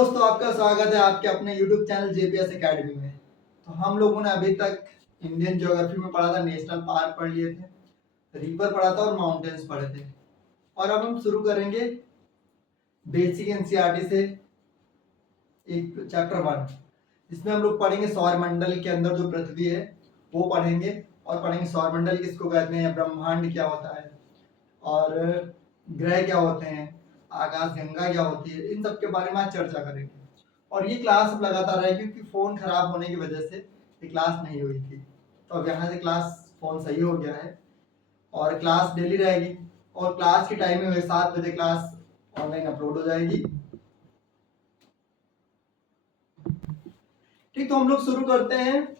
दोस्तों, आपका स्वागत है आपके अपने YouTube चैनल JPS एकेडमी में। तो हम लोगों ने अभी तक इंडियन ज्योग्राफी में पढ़ा था, नेशनल पार्क पढ़ लिए थे, रिवर पढ़ा था और माउंटेन्स पढ़े थे। और अब हम शुरू करेंगे बेसिक एनसीईआरटी से एक चैप्टर 1। इसमें हम लोग पढ़ेंगे सौरमंडल के अंदर जो पृथ्वी है वो पढ़ेंगे, और पढ़ेंगे सौरमंडल किसको कहते हैं, ब्रह्मांड क्या होता है, और ग्रह क्या होते हैं, आकाश गंगा क्या होती है, इन सब के बारे में आज चर्चा करेंगे। और ये क्लास अब लगातार रहेगी क्योंकि फोन खराब होने की वजह से ये क्लास नहीं हुई थी। तो अब यहाँ से क्लास फोन सही हो गया है और क्लास डेली रहेगी। और क्लास की टाइमिंग है 7 बजे क्लास ऑनलाइन अपलोड हो जाएगी। ठीक, तो हम लोग शुरू करते हैं।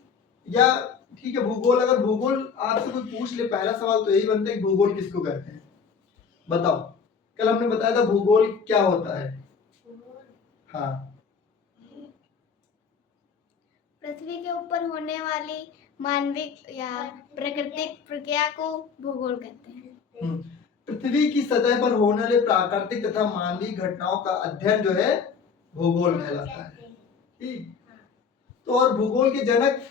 या ठीक है, भूगोल, अगर भूगोल आपसे कोई पूछ ले, पहला सवाल तो यही बनता है कि भूगोल किसको कहते हैं, बताओ। कल हमने बताया था भूगोल क्या होता है। हाँ, पृथ्वी के ऊपर होने वाली मानविक या प्राकृतिक प्रक्रिया को भूगोल कहते हैं। पृथ्वी की सतह पर होने वाले प्राकृतिक तथा मानवीय घटनाओं का अध्ययन जो है भूगोल कहलाता है। ठीक, तो और भूगोल के जनक,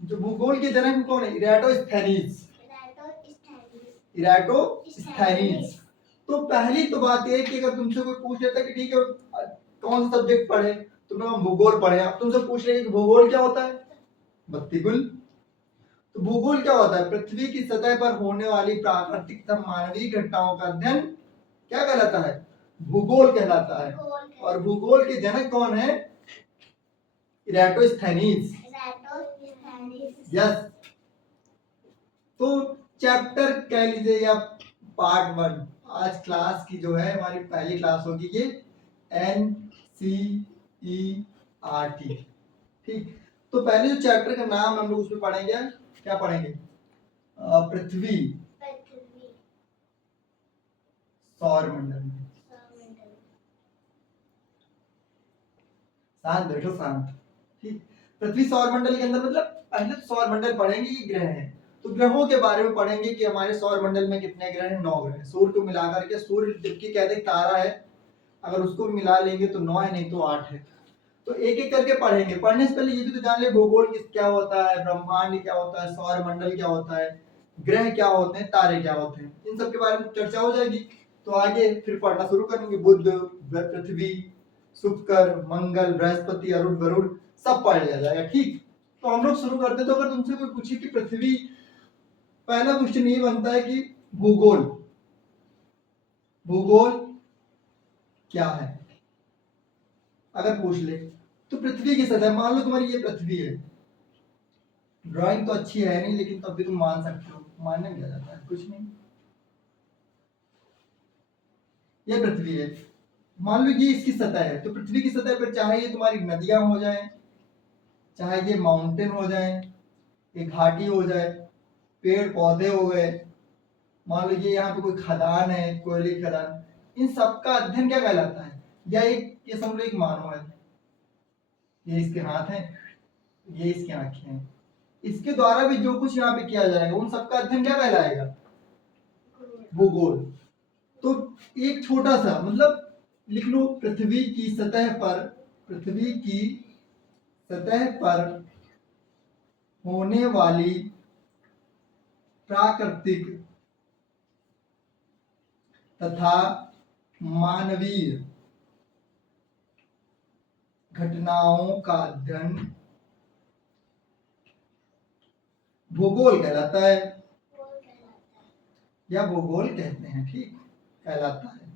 जो भूगोल के जनक कौन है, इराटोस्थेनीज। इराटोस्थेनीज। तो पहली तो बात यह है कि अगर तुमसे कोई पूछ लेता कि ठीक है कौन सा सब्जेक्ट पढ़े, तुमने हम भूगोल पढ़े, अब तुमसे पूछ लेंगे कि भूगोल क्या होता है, बत्तीगुल। तो भूगोल क्या होता है, पृथ्वी की सतह पर होने वाली प्राकृतिक तथा मानवीय घटनाओं का अध्ययन क्या कहलाता है, भूगोल कहलाता है। और भूगोल के जनक कौन है, इराटोस्थेनीज। यस। तो चैप्टर कह लीजिए या पार्ट 1 आज क्लास की जो है हमारी पहली क्लास होगी ये NCERT। ठीक, तो पहले जो चैप्टर का नाम हम लोग उसमें पढ़ेंगे, क्या पढ़ेंगे, पृथ्वी सौरमंडल में। शांत बैठो, शांत। ठीक, पृथ्वी सौरमंडल के अंदर मतलब पहले तो सौरमंडल पढ़ेंगे कि ग्रह हैं, तो ग्रहों के बारे में पढ़ेंगे कि हमारे सौरमंडल में कितने ग्रह हैं, 9 ग्रह। सूर्य को मिलाकर के, सूर्य जबकि कहते हैं तारा है, अगर उसको मिला लेंगे तो 9 है, नहीं तो 8 है। तो एक एक करके पढ़ेंगे। पढ़ने से पहले ये भी तो जान ले भूगोल क्या होता है, ब्रह्मांड क्या होता है, सौरमंडल क्या होता है, ग्रह क्या होते हैं, तारे क्या होते हैं, इन सब के बारे में चर्चा हो जाएगी। तो आगे फिर पढ़ना शुरू करेंगे। बुध, पृथ्वी, शुक्र, मंगल, बृहस्पति, अरुण, गरुड़ सब पढ़ लिया जाएगा। ठीक, तो हम लोग शुरू करते हैं। तो अगर तुमसे कोई पूछे कि पृथ्वी, पहला क्वेश्चन ये बनता है कि भूगोल, भूगोल क्या है, अगर पूछ ले तो पृथ्वी की सतह, मान लो तुम्हारी ये पृथ्वी है, ड्राइंग तो अच्छी है नहीं लेकिन तब भी तुम मान सकते हो, मानने में क्या जाता है, कुछ नहीं। ये पृथ्वी है, मान लो ये इसकी सतह है। तो पृथ्वी की सतह पर चाहे ये तुम्हारी नदियां हो जाए, चाहे ये माउंटेन हो जाए, ये घाटी हो जाए, पेड़ पौधे हो गए, मान लो ये यहाँ पे कोई खदान है, कोयले की खदान, इन सब का अध्ययन क्या कहलाता है। या एक ये समझ लो एक मानव है, ये इसके हाथ हैं, ये इसकी आंखें हैं, इसके द्वारा भी जो कुछ यहाँ पे किया जाएगा उन सबका अध्ययन क्या कहलाएगा, भूगोल। तो एक छोटा सा मतलब लिख लो, पृथ्वी की सतह पर, पृथ्वी की सतह पर होने वाली प्राकृतिक तथा मानवीय घटनाओं का अध्ययन भूगोल कहलाता है, या भूगोल कहते हैं। ठीक, कहलाता है।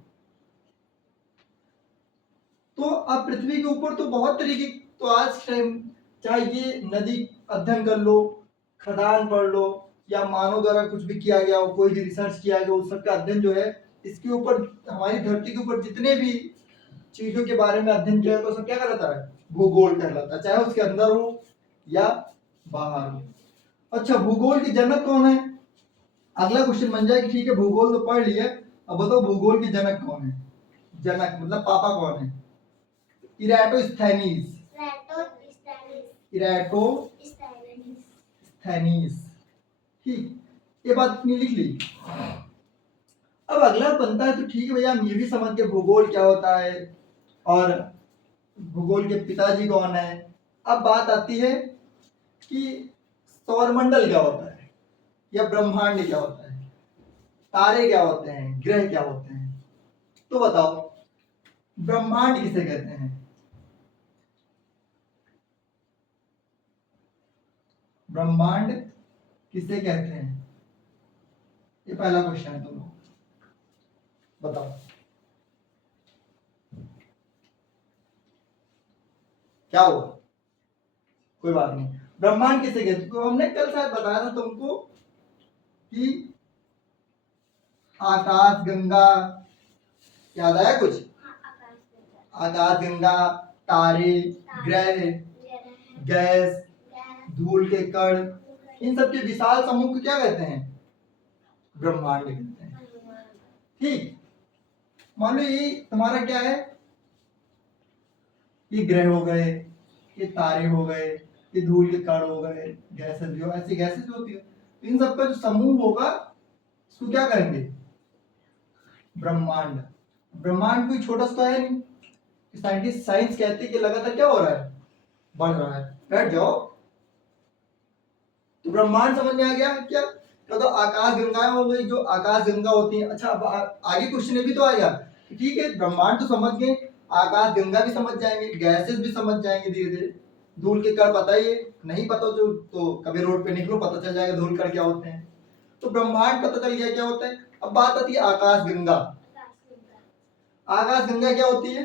तो अब पृथ्वी के ऊपर तो बहुत तरीके, तो आज टाइम चाहे ये नदी अध्ययन कर लो, खदान पढ़ लो, या मानव द्वारा कुछ भी किया गया हो, कोई भी रिसर्च किया गया, उस सबका अध्ययन जो है, इसके ऊपर हमारी धरती के ऊपर जितने भी चीजों के बारे में अध्ययन किया तो सब क्या कहलाता है, भूगोल कहलाता है, चाहे उसके अंदर हो या बाहर हो। अच्छा, भूगोल के जनक कौन है, अगला क्वेश्चन बन जाए कि ठीक है भूगोल तो पढ़ लिए, अब बताओ भूगोल के जनक कौन है। जनक मतलब पापा कौन है, इराटोस्थेनीज। इराटोस्थेनीज। ठीक, ये बात अपनी लिख ली। अब अगला बनता है, तो ठीक है भैया हम ये भी समझ के भूगोल क्या होता है और भूगोल के पिताजी कौन है। अब बात आती है कि सौरमंडल क्या होता है या ब्रह्मांड क्या होता है, तारे क्या होते हैं, ग्रह क्या होते हैं। तो बताओ ब्रह्मांड किसे कहते हैं। ब्रह्मांड किसे कहते हैं, ये पहला क्वेश्चन है। तुम लोग बताओ क्या हुआ। कोई बात नहीं, ब्रह्मांड किसे कहते हैं। तो हमने कल शायद बताया था तुमको कि आकाश गंगा, याद आया कुछ। आकाश गंगा, तारे, ग्रह, गैस, धूल के कण, इन सब के विशाल समूह को क्या कहते हैं, ब्रह्मांड कहते हैं। ठीक, मान लो ये तुम्हारा क्या है, ये ग्रह हो गए, ये तारे हो गए, ये धूल के कण हो गए, गैसेस भी हो, ऐसी गैसेस भी होती है। तो इन सबका जो समूह होगा उसको क्या कहेंगे, ब्रह्मांड। ब्रह्मांड कोई छोटा सा है नहीं। साइंस कहती है कि लगातार क्या हो रहा है, बढ़ रहा है। बैठ जाओ। तो ब्रह्मांड समझ में आ गया क्या। तो आकाश गंगाएं हो गई, जो आकाश गंगा होती है। अच्छा, अब आगे क्वेश्चन ये भी तो आएगा कि ठीक है ब्रह्मांड तो समझ गए, आकाश गंगा भी समझ जाएंगे, गैसेस भी समझ जाएंगे धीरे धीरे। धूल के कण पता ही है, नहीं पता तो कभी रोड पे निकलो पता चल जाएगा धूल कण क्या होते हैं। तो ब्रह्मांड पता चल गया क्या होता है। अब बात आती है आकाश गंगा। आकाश गंगा क्या होती है,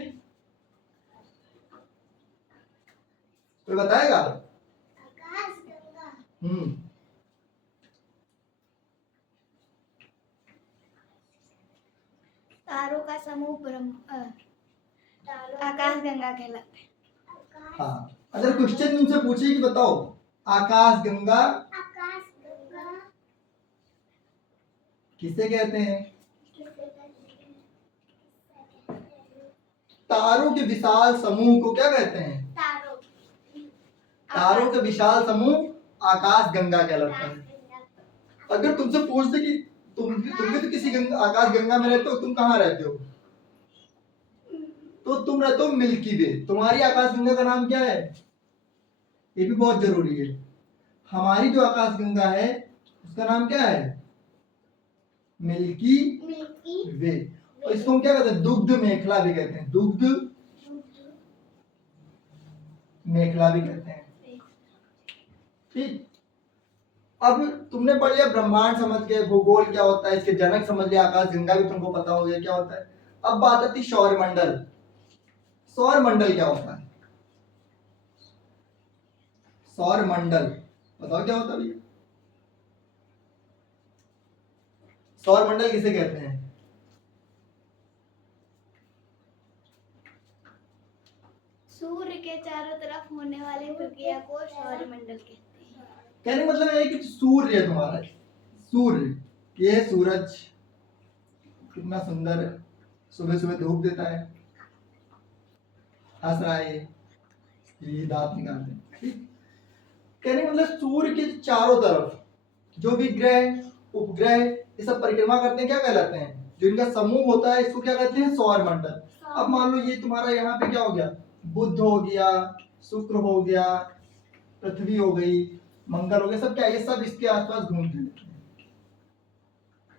कोई बताएगा। तारों का समूह ब्रह्म आकाश गंगा कहलाते हैं। हाँ, अगर क्वेश्चन तुमसे पूछे कि बताओ आकाश गंगा किसे कहते हैं। तारों के विशाल समूह को क्या कहते हैं, तारों के विशाल समूह आकाश गंगा कहलाता है। अगर तुमसे पूछते कि तुम भी तो किसी आकाश गंगा में रहते हो, तुम कहाँ रहते हो, तो तुम रहते हो मिल्की वे। तुम्हारी आकाश गंगा का नाम क्या है, ये भी बहुत जरूरी है। हमारी जो आकाश गंगा है उसका नाम क्या है, मिल्की वे। और इसको हम क्या कहते हैं, दुग्ध मेखला भी कहते हैं, दुग्ध मेखला भी कहते हैं। ठीक, अब तुमने पढ़ लिया ब्रह्मांड समझ के, भूगोल क्या होता है, इसके जनक समझ लिया, आकाश गंगा भी तुमको पता हो गया क्या होता है। अब बात आती सौरमंडल। सौरमंडल क्या होता है, सौरमंडल बताओ क्या होता है भैया। सौरमंडल किसे कहते हैं, सूर्य के चारों तरफ होने वाली प्रक्रिया को सौरमंडल कहते हैं। कहने मतलब है कि सूर्य है तुम्हारा, सूर्य, ये सूरज कितना सुंदर सुबह सुबह धूप देता है, हंस रहा है, ये दांत निकालते हैं। ठीक, कहने मतलब सूर्य के चारों तरफ जो भी ग्रह उपग्रह ये सब परिक्रमा करते हैं क्या कहलाते हैं, जो इनका समूह होता है इसको क्या कहते हैं, सौरमंडल। अब मान लो ये तुम्हारा यहाँ पे क्या हो गया, बुध हो गया, शुक्र हो गया, पृथ्वी हो गई, मंगल हो गया, सब क्या, ये सब इसके आसपास घूमते हैं।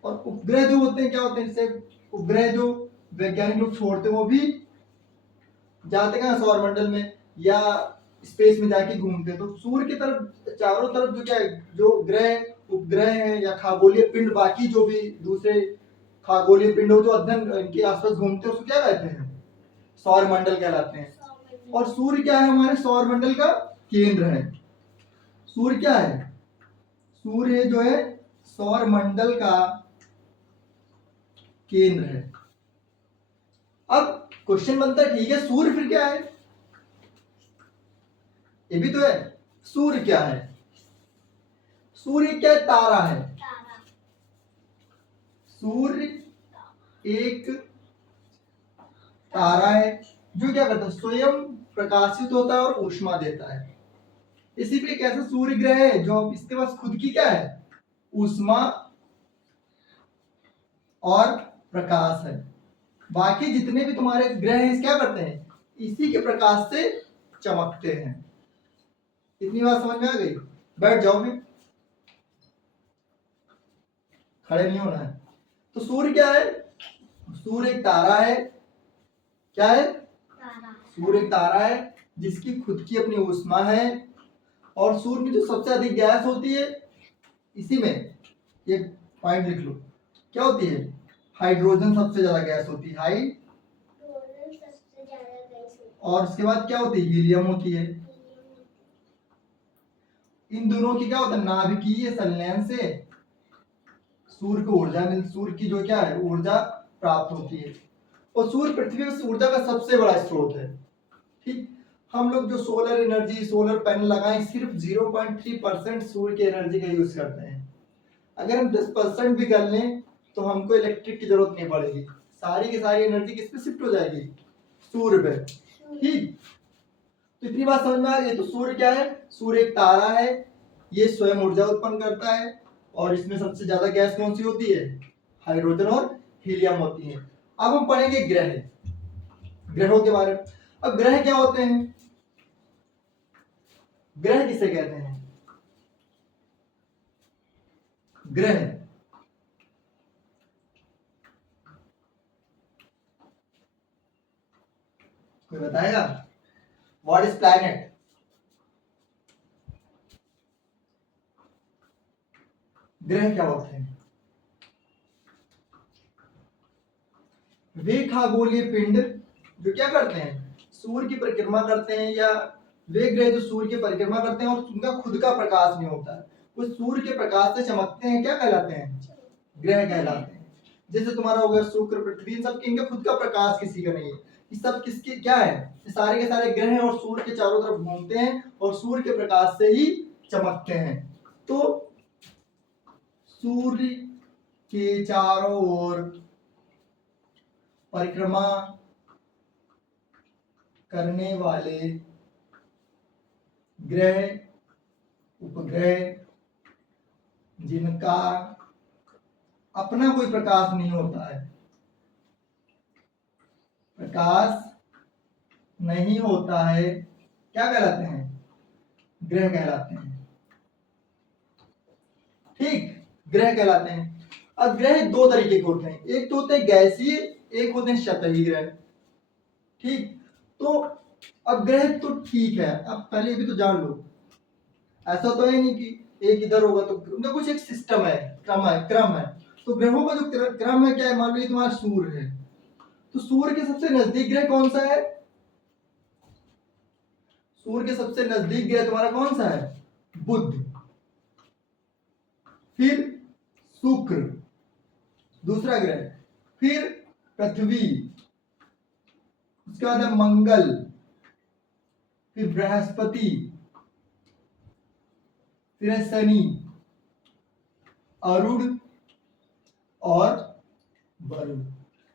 और उपग्रह जो होते हैं क्या होते हैं, इससे उपग्रह जो वैज्ञानिक लोग छोड़ते हैं वो भी जाते कहाँ, सौरमंडल में या स्पेस में जाके घूमते हैं। तो सूर्य की तरफ चारों तरफ जो क्या है, जो ग्रह उपग्रह है या खगोलीय पिंड, बाकी जो भी दूसरे खगोलीय पिंड हो जो अध्ययन इनके आसपास घूमते हैं उसको क्या कहते हैं, सौरमंडल कहलाते हैं। और सूर्य क्या है, हमारे सौरमंडल का केंद्र है। सूर्य क्या है, सूर्य जो है सौरमंडल का केंद्र है। अब क्वेश्चन बनता है ठीक है सूर्य फिर क्या है, ये भी तो है, सूर्य क्या है, सूर्य क्या है, तारा है। सूर्य एक तारा है जो क्या करता है, स्वयं प्रकाशित होता है और ऊष्मा देता है। इसी पे एक ऐसा सूर्य ग्रह है जो इसके पास खुद की क्या है, ऊष्मा और प्रकाश है। बाकी जितने भी तुम्हारे ग्रह हैं क्या करते हैं, इसी के प्रकाश से चमकते हैं। इतनी बात समझ में आ गई? बैठ जाओ फिर, खड़े नहीं होना है। तो सूर्य क्या है? सूर्य एक तारा है। क्या है? सूर्य एक तारा है जिसकी खुद की अपनी ऊष्मा है, और सूर्य में जो सबसे अधिक गैस होती है, इसी में ये पॉइंट लिख लो, क्या होती है? हाइड्रोजन सबसे ज्यादा गैस होती है, और उसके बाद क्या होती है? हीलियम होती है। इन दोनों की क्या होता है? नाभिकीय संलयन से सूर्य को ऊर्जा सूर्य की जो क्या है? ऊर्जा प्राप्त होती है। और सूर्य पृथ्वी में ऊर्जा का सबसे बड़ा स्रोत है। ठीक, हम लोग जो सोलर एनर्जी, सोलर पैनल लगाएं, सिर्फ 0.3% सूर्य की एनर्जी का यूज करते हैं। अगर हम 10% भी कर लें तो हमको इलेक्ट्रिक की जरूरत नहीं पड़ेगी, सारी की सारी एनर्जी किस पे शिफ्ट हो जाएगी? सूर्य पे। ठीक, तो इतनी बात समझ में आ गई? तो सूर्य क्या है? सूर्य एक तारा है, ये स्वयं ऊर्जा उत्पन्न करता है, और इसमें सबसे ज्यादा गैस कौन सी होती है? हाइड्रोजन और हीलियम होती है। अब हम पढ़ेंगे ग्रह, ग्रहों के बारे में। अब ग्रह क्या होते हैं? ग्रह किसे कहते हैं? ग्रह कोई बताएगा? What is planet? ग्रह क्या होते हैं? वे खगोलीय पिंड जो क्या करते हैं? सूर्य की परिक्रमा करते हैं, या वे ग्रह जो सूर्य की परिक्रमा करते हैं और उनका खुद का प्रकाश नहीं होता है, वो सूर्य के प्रकाश से चमकते हैं, क्या कहलाते हैं? ग्रह कहलाते हैं। जैसे तुम्हारा हो गया शुक्र, पृथ्वी, इन सब इनका खुद का प्रकाश किसी का नहीं है। ये सब किसके क्या है? ये सारे के सारे ग्रह हैं और सूर्य के चारों तरफ घूमते हैं और सूर्य के प्रकाश से ही चमकते हैं। तो सूर्य के चारों ओर परिक्रमा करने वाले ग्रह, उपग्रह, जिनका अपना कोई प्रकाश नहीं होता है, प्रकाश नहीं होता है, क्या कहलाते हैं? ग्रह कहलाते हैं। ठीक, ग्रह कहलाते हैं। अब ग्रह दो तरीके के होते हैं, एक तो होते हैं गैसीय, एक होते हैं सतही ग्रह। ठीक, तो अब ग्रह तो ठीक है, अब पहले भी तो जान लो, ऐसा तो है नहीं कि एक इधर होगा तो उनका कुछ एक सिस्टम है, क्रम है। तो ग्रहों का जो क्रम है क्या है? मान लो ये तुम्हारा सूर्य है, तो सूर्य के सबसे नजदीक ग्रह कौन सा है? सूर्य के सबसे नजदीक ग्रह तुम्हारा कौन सा है? बुध, फिर शुक्र दूसरा ग्रह, फिर पृथ्वी, उसके बाद है मंगल, फिर बृहस्पति, फिर है शनि, अरुण और वरुण।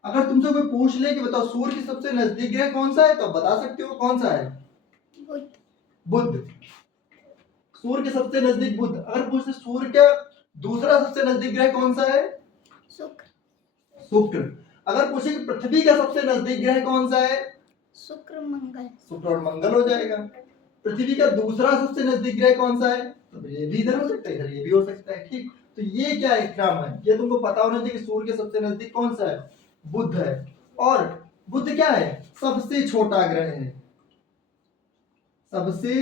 अगर तुमसे कोई पूछ ले कि बताओ सूर्य के सबसे नजदीक ग्रह कौन सा है, तो बता सकते हो कौन सा है? बुध। सूर्य के सबसे नजदीक बुध। अगर पूछे सूर्य का दूसरा सबसे नजदीक ग्रह कौन सा है? शुक्र। अगर पूछे कि पृथ्वी का सबसे नजदीक ग्रह कौन सा है? शुक्र मंगल। शुक्र और मंगल हो जाएगा। पृथ्वी का दूसरा सबसे नजदीक ग्रह कौन सा है? तो ये भी इधर हो सकता है, इधर ये भी हो सकता है। ठीक, तो ये क्या है? क्रम है। ये तुमको पता होना चाहिए कि सूर्य के सबसे नजदीक कौन सा है? बुध है। और बुध क्या है? सबसे छोटा ग्रह है, सबसे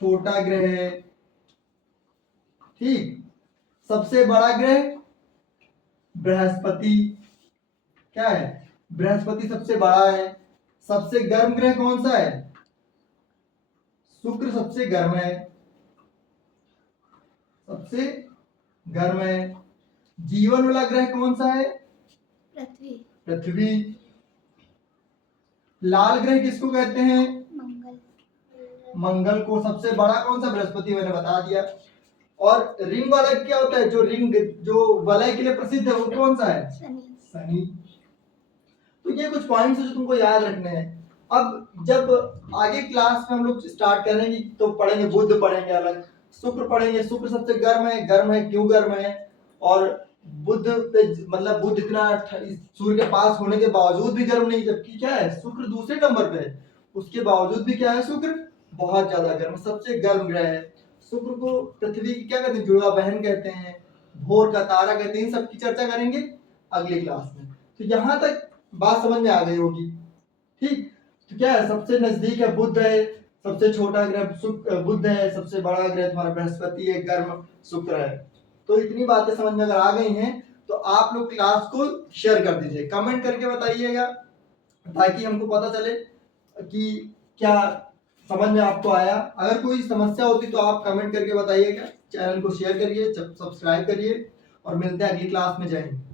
छोटा ग्रह है। ठीक, सबसे बड़ा ग्रह बृहस्पति, क्या है? बृहस्पति सबसे बड़ा है। सबसे गर्म ग्रह कौन सा है? शुक्र सबसे गर्म है, सबसे गर्म है। जीवन वाला ग्रह कौन सा है? पृथ्वी। पृथ्वी। लाल ग्रह किसको कहते हैं? मंगल। मंगल को। सबसे बड़ा कौन सा? बृहस्पति, मैंने बता दिया। और रिंग वाला क्या होता है? जो रिंग जो वलय के लिए प्रसिद्ध है, वो कौन सा है? शनि। तो ये कुछ पॉइंट्स है जो तुमको याद रखने हैं। अब जब आगे क्लास में हम लोग स्टार्ट करेंगे तो पढ़ेंगे, बुध पढ़ेंगे अलग, शुक्र पढ़ेंगे। शुक्र सबसे गर्म है, क्यों गर्म है? और बुध पे मतलब बुध इतना सूर्य के पास होने के बावजूद भी गर्म नहीं, जबकि क्या है शुक्र दूसरे नंबर पे है, उसके बावजूद भी क्या है शुक्र बहुत ज्यादा गर्म, सबसे गर्म ग्रह है। शुक्र को पृथ्वी की क्या कहते हैं, जुड़वा बहन कहते हैं, भोर का तारा कहते हैं। इन सब की चर्चा करेंगे अगली क्लास में। तो यहाँ तक बात समझ में आ गई होगी, ठीक। तो क्या है, सबसे नजदीक है बुध है, सबसे छोटा ग्रह बुध है, सबसे बड़ा ग्रह तुम्हारा बृहस्पति है, गर्म शुक्र है। तो इतनी बातें समझ में अगर आ गई हैं तो आप लोग क्लास को शेयर कर दीजिए, कमेंट करके बताइएगा, ताकि हमको पता चले कि क्या समझ में आपको आया। अगर कोई समस्या होती तो आप कमेंट करके बताइएगा, चैनल को शेयर करिए, सब्सक्राइब करिए, और मिलते हैं अगली क्लास में। जय हिंद।